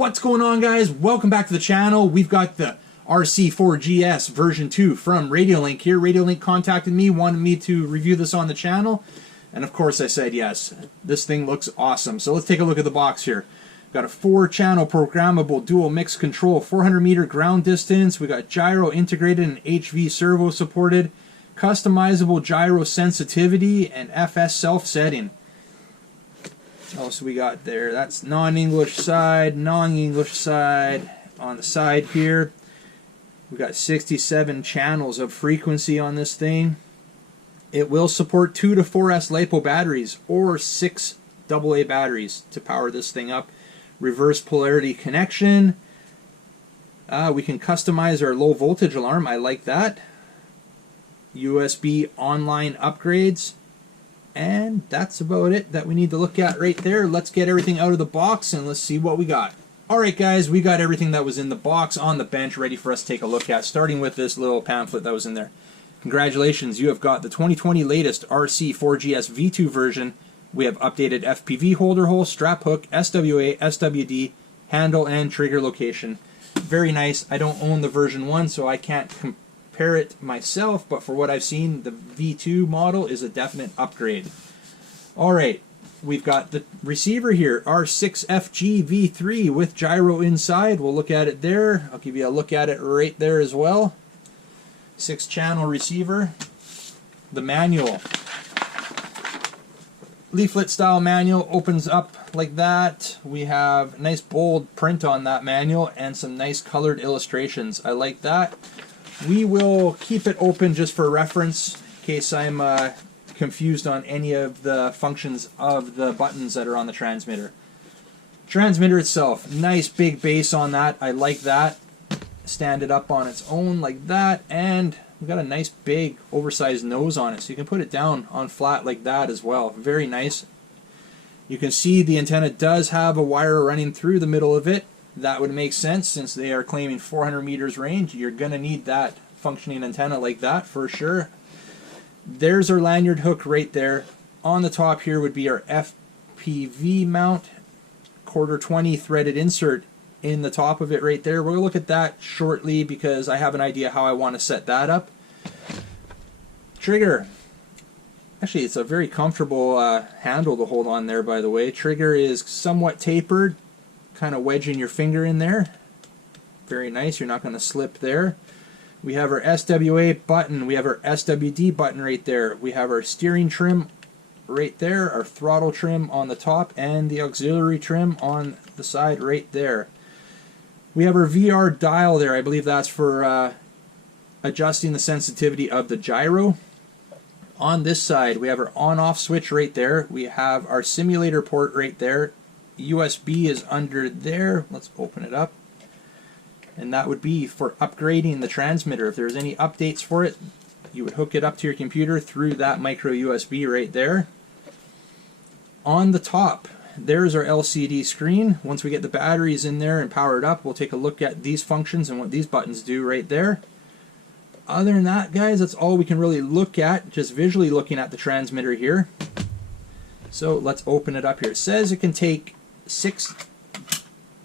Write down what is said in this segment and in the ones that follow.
What's going on, guys? Welcome back to the channel. We've got the RC4GS version 2 from Radiolink here. Radiolink contacted me, wanted me to review this on the channel, and of course I said yes. This thing looks awesome. So let's take a look at the box here. Got a 4-channel programmable dual mix control, 400-meter ground distance. We got gyro integrated and HV servo supported, customizable gyro sensitivity, and FS self-setting. What else we got there? That's non-English side, non-English side. On the side here, we got 67 channels of frequency on this thing. It will support 2 to 4S LiPo batteries or 6 AA batteries to power this thing up. Reverse polarity connection. We can customize our low voltage alarm. I like that. USB online upgrades. And that's about it that we need to look at right there. Let's get everything out of the box and let's see what we got. Alright guys, we got everything that was in the box on the bench ready for us to take a look at, starting with this little pamphlet that was in there. Congratulations, you have got the 2020 latest RC4GS V2 version. We have updated FPV holder hole, strap hook, SWA, SWD, handle, and trigger location. Very nice. I don't own the version 1, so I can't compare it myself, but for what I've seen, the V2 model is a definite upgrade. Alright, we've got the receiver here, R6FG V3 with gyro inside. We'll look at it there. I'll give you a look at it right there as well. 6-channel receiver. The manual. Leaflet style manual opens up like that. We have nice bold print on that manual and some nice colored illustrations. I like that. We will keep it open just for reference in case I'm confused on any of the functions of the buttons that are on the transmitter. Transmitter itself, nice big base on that. I like that. Stand it up on its own like that, and we've got a nice big oversized nose on it, so you can put it down on flat like that as well. Very nice. You can see the antenna does have a wire running through the middle of it. That would make sense since they are claiming 400 meters range. You're going to need that functioning antenna like that for sure. There's our lanyard hook right there. On the top here would be our FPV mount, 1/4-20 threaded insert in the top of it right there. We'll look at that shortly because I have an idea how I want to set that up. Trigger. Actually, it's a very comfortable handle to hold on there, by the way. Trigger is somewhat tapered. Kind of wedging your finger in there. Very nice. You're not going to slip there. We have our SWA button. We have our SWD button right there. We have our steering trim right there, our throttle trim on the top, and the auxiliary trim on the side right there. We have our VR dial there. I believe that's for adjusting the sensitivity of the gyro. On this side, we have our on-off switch right there. We have our simulator port right there. USB is under there. Let's open it up. And that would be for upgrading the transmitter. If there's any updates for it, you would hook it up to your computer through that micro USB right there. On the top, there's our LCD screen. Once we get the batteries in there and powered up, we'll take a look at these functions and what these buttons do right there. Other than that, guys, that's all we can really look at, just visually looking at the transmitter here. So let's open it up here. It says it can take 6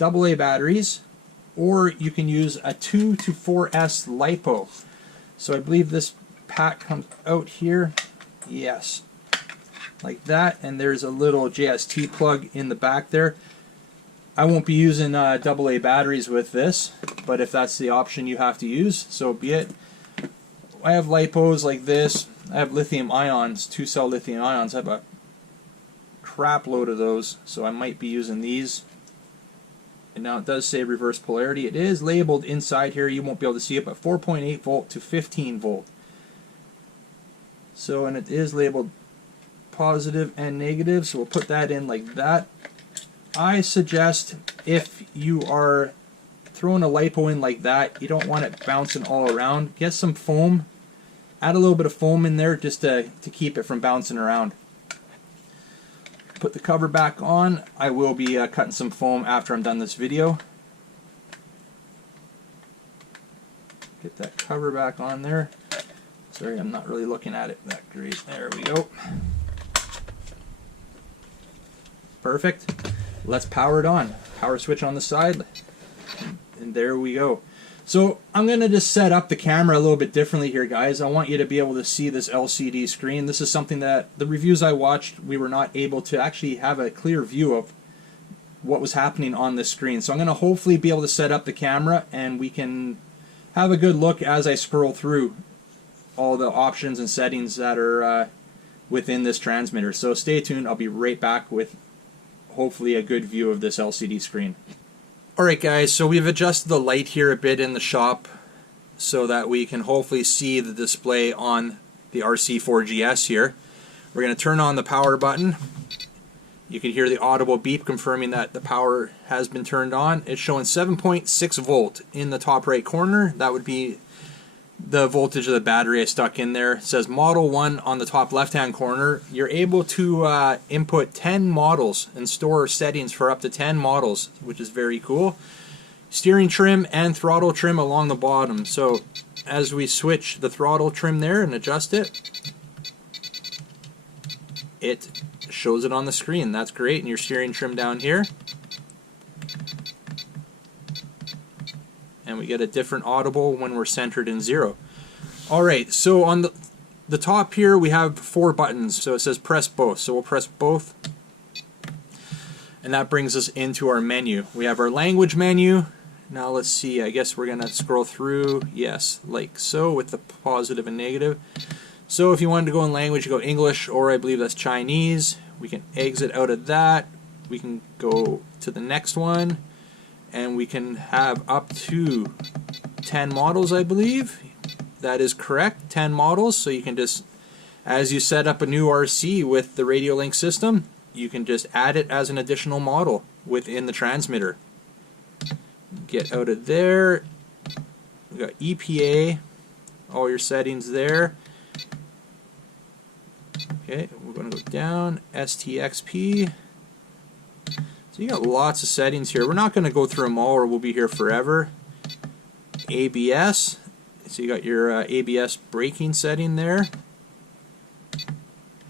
AA batteries, or you can use a 2 to 4S LiPo. So I believe this pack comes out here. Yes, like that. And there's a little JST plug in the back there. I won't be using AA batteries with this, but if that's the option you have to use, so be it. I have LiPos like this. I have lithium ions, 2-cell lithium ions. I have a crap load of those, so I might be using these. And now it does say reverse polarity. It is labeled inside here. You won't be able to see it, but 4.8 volt to 15 volt. So, and it is labeled positive and negative, so we'll put that in like that. I suggest if you are throwing a LiPo in like that, you don't want it bouncing all around. Get some foam. Add a little bit of foam in there just to keep it from bouncing around. Put the cover back on. I will be cutting some foam after I'm done this video. Get that cover back on there. Sorry, I'm not really looking at it that great. There we go. Perfect. Let's power it on. power switch on the side, and there we go. So I'm going to just set up the camera a little bit differently here, guys. I want you to be able to see this LCD screen. This is something that the reviews I watched, we were not able to actually have a clear view of what was happening on the screen. So I'm going to hopefully be able to set up the camera and we can have a good look as I scroll through all the options and settings that are within this transmitter. So stay tuned. I'll be right back with hopefully a good view of this LCD screen. Alright guys, so we've adjusted the light here a bit in the shop so that we can hopefully see the display on the RC4GS here. We're going to turn on the power button. You can hear the audible beep confirming that the power has been turned on. It's showing 7.6 volt in the top right corner. That would be the voltage of the battery I stuck in there. It says Model 1 on the top left hand corner. You're able to input 10 models and store settings for up to 10 models, which is very cool. Steering trim and throttle trim along the bottom. So as we switch the throttle trim there and adjust it, it shows it on the screen. That's great. And your steering trim down here. And we get a different audible when we're centered in 0. Alright, so on the top here we have 4 buttons. So it says press both. So we'll press both. And that brings us into our menu. We have our language menu. Now let's see, I guess we're going to scroll through, yes, like so, with the positive and negative. So if you wanted to go in language, you go English, or I believe that's Chinese. We can exit out of that. We can go to the next one. And we can have up to 10 models, I believe. That is correct, 10 models. So you can just, as you set up a new RC with the Radiolink system, you can just add it as an additional model within the transmitter. Get out of there. We got EPA, all your settings there. Okay, we're going to go down, STXP. So you got lots of settings here. We're not going to go through them all or we'll be here forever. ABS. So you got your ABS braking setting there.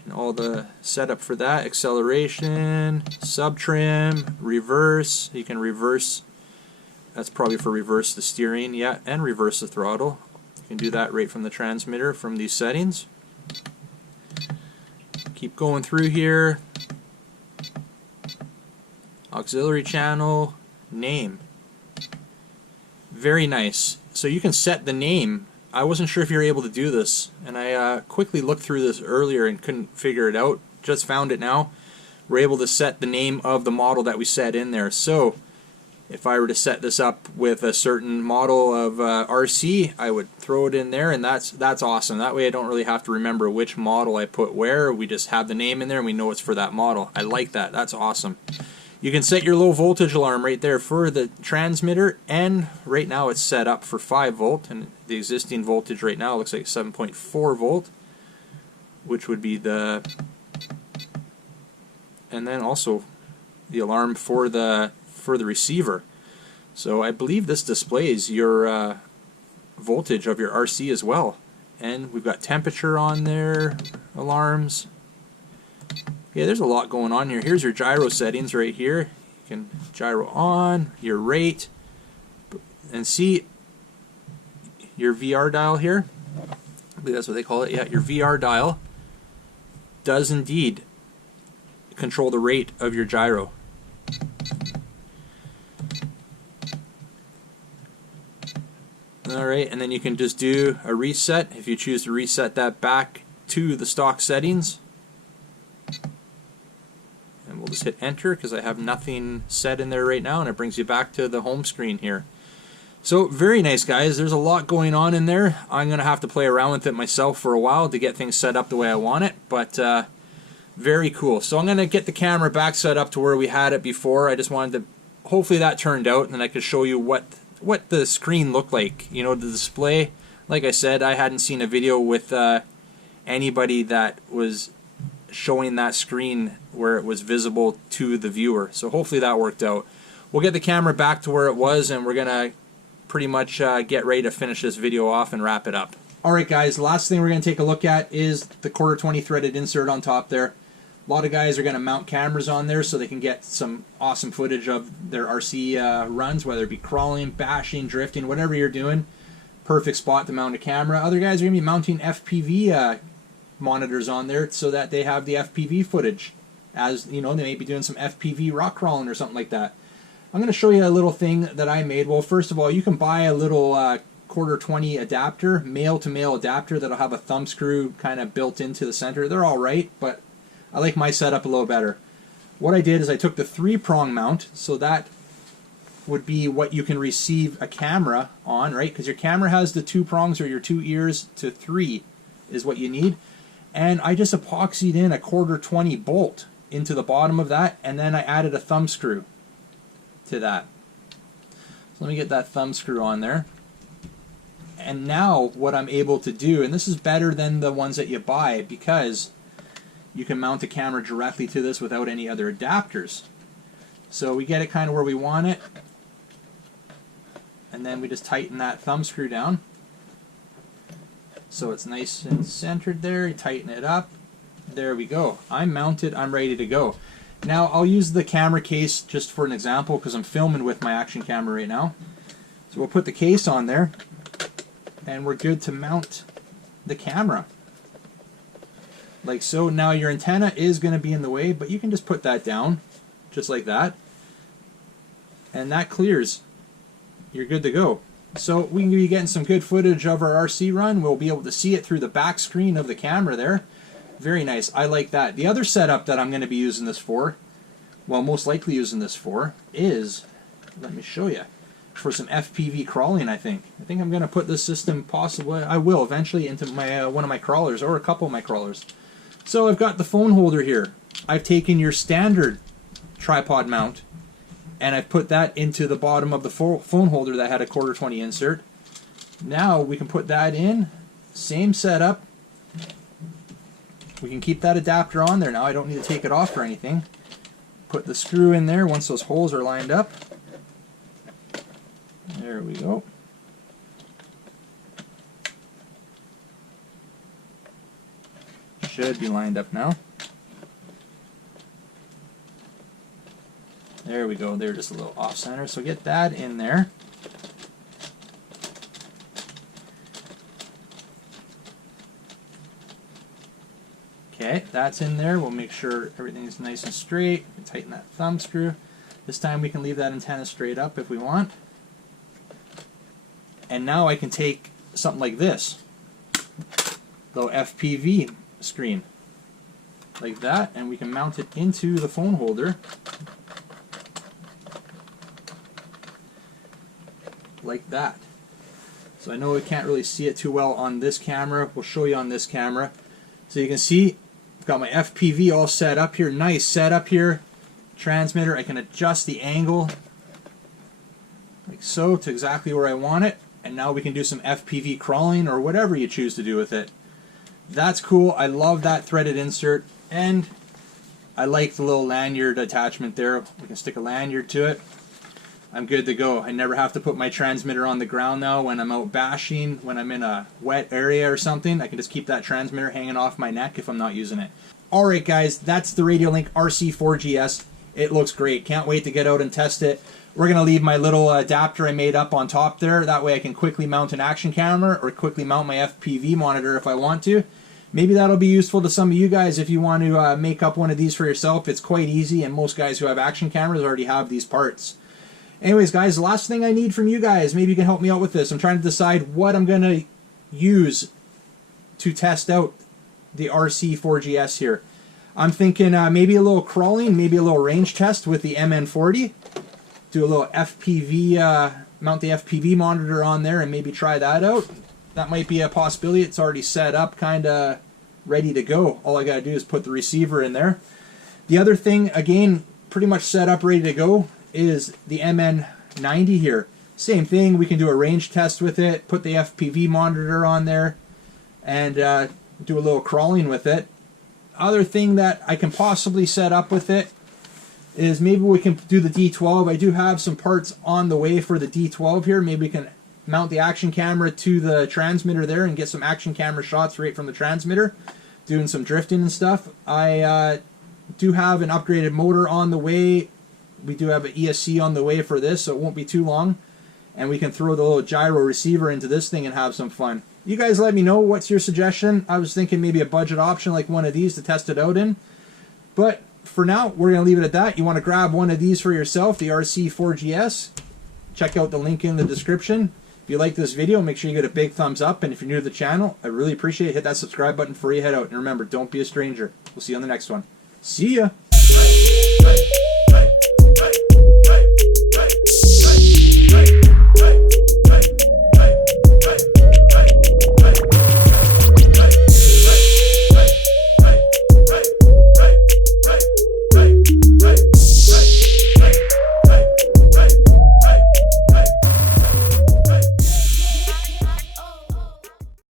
And all the setup for that. Acceleration, sub-trim, reverse. You can reverse. That's probably for reverse the steering. Yeah, and reverse the throttle. You can do that right from the transmitter from these settings. Keep going through here. Auxiliary channel, name. Very nice. So you can set the name. I wasn't sure if you were able to do this, and I quickly looked through this earlier and couldn't figure it out. Just found it now. We're able to set the name of the model that we set in there. So if I were to set this up with a certain model of RC, I would throw it in there, and that's awesome. That way I don't really have to remember which model I put where. We just have the name in there and we know it's for that model. I like that. That's awesome. You can set your low voltage alarm right there for the transmitter, and right now it's set up for 5 volt, and the existing voltage right now looks like 7.4 volt, which would be the, and then also the alarm for the receiver. So I believe this displays your voltage of your RC as well, and we've got temperature on there, alarms. Yeah, there's a lot going on here. Here's your gyro settings right here. You can gyro on, your rate, and see your VR dial here. I believe that's what they call it. Yeah, your VR dial does indeed control the rate of your gyro. Alright, and then you can just do a reset if you choose to reset that back to the stock settings. And we'll just hit enter because I have nothing set in there right now, and it brings you back to the home screen here. So very nice, guys. There's a lot going on in there. I'm going to have to play around with it myself for a while to get things set up the way I want it, but very cool. So I'm going to get the camera back set up to where we had it before. I just wanted to, hopefully that turned out, and then I could show you what the screen looked like. You know, the display. Like I said, I hadn't seen a video with anybody that was showing that screen where it was visible to the viewer. So hopefully that worked out. We'll get the camera back to where it was, and we're gonna pretty much get ready to finish this video off and wrap it up. Alright guys, last thing we're gonna take a look at is the 1/4 20 threaded insert on top there. A lot of guys are going to mount cameras on there so they can get some awesome footage of their RC runs, whether it be crawling, bashing, drifting, whatever you're doing. Perfect spot to mount a camera. Other guys are going to be mounting FPV monitors on there so that they have the FPV footage. As you know, they may be doing some FPV rock crawling or something like that. I'm going to show you a little thing that I made. Well, first of all, you can buy a little quarter 20 adapter, male-to-male adapter that'll have a thumb screw kind of built into the center. They're all right, but I like my setup a little better. What I did is I took the 3-prong mount, so that would be what you can receive a camera on, right? Because your camera has the 2 prongs, or your 2 ears to 3 is what you need. And I just epoxied in a quarter 20 bolt into the bottom of that, and then I added a thumb screw to that. So let me get that thumb screw on there. And now what I'm able to do, and this is better than the ones that you buy because you can mount the camera directly to this without any other adapters. So we get it kind of where we want it, and then we just tighten that thumb screw down so it's nice and centered there. You tighten it up. There we go. I'm mounted. I'm ready to go. Now I'll use the camera case just for an example because I'm filming with my action camera right now. So we'll put the case on there and we're good to mount the camera. Like so. Now your antenna is going to be in the way, but you can just put that down just like that. And that clears. You're good to go. So we can be getting some good footage of our RC run. We'll be able to see it through the back screen of the camera there. Very nice. I like that. The other setup that I'm going to be using this for, well, most likely using this for, is, let me show you, for some FPV crawling, I think. I think I'm going to put this system, possibly, I will eventually, into my one of my crawlers, or a couple of my crawlers. So I've got the phone holder here. I've taken your standard tripod mount, and I've put that into the bottom of the phone holder that had a quarter 20 insert. Now we can put that in, same setup. We can keep that adapter on there now. I don't need to take it off or anything. Put the screw in there once those holes are lined up. There we go. Should be lined up now. There we go. They're just a little off center. So get that in there. Okay, that's in there. We'll make sure everything's nice and straight. Tighten that thumb screw. This time we can leave that antenna straight up if we want. And now I can take something like this, little FPV screen, like that, and we can mount it into the phone holder, like that. So I know we can't really see it too well on this camera. We'll show you on this camera. So you can see I've got my FPV all set up here. Nice setup here. Transmitter. I can adjust the angle like so to exactly where I want it. And now we can do some FPV crawling or whatever you choose to do with it. That's cool. I love that threaded insert. And I like the little lanyard attachment there. We can stick a lanyard to it. I'm good to go. I never have to put my transmitter on the ground now when I'm out bashing, when I'm in a wet area or something. I can just keep that transmitter hanging off my neck if I'm not using it. Alright guys, that's the Radiolink RC4GS. It looks great. Can't wait to get out and test it. We're going to leave my little adapter I made up on top there. That way I can quickly mount an action camera or quickly mount my FPV monitor if I want to. Maybe that'll be useful to some of you guys if you want to make up one of these for yourself. It's quite easy, and most guys who have action cameras already have these parts. Anyways, guys, the last thing I need from you guys, maybe you can help me out with this. I'm trying to decide what I'm going to use to test out the RC4GS here. I'm thinking maybe a little crawling, maybe a little range test with the MN40. Do a little FPV, mount the FPV monitor on there and maybe try that out. That might be a possibility. It's already set up, kind of ready to go. All I got to do is put the receiver in there. The other thing, again, pretty much set up, ready to go, is the MN90 here. Same thing, we can do a range test with it, put the FPV monitor on there, and do a little crawling with it. Other thing that I can possibly set up with it is maybe we can do the D12. I do have some parts on the way for the D12 here. Maybe we can mount the action camera to the transmitter there and get some action camera shots right from the transmitter, doing some drifting and stuff. I Do have an upgraded motor on the way. We do have an ESC on the way for this, so it won't be too long. And we can throw the little gyro receiver into this thing and have some fun. You guys let me know, what's your suggestion? I was thinking maybe a budget option like one of these to test it out in. But for now, we're going to leave it at that. You want to grab one of these for yourself, the RC4GS. Check out the link in the description. If you like this video, make sure you get a big thumbs up. And if you're new to the channel, I really appreciate it. Hit that subscribe button before you head out. And remember, don't be a stranger. We'll see you on the next one. See ya!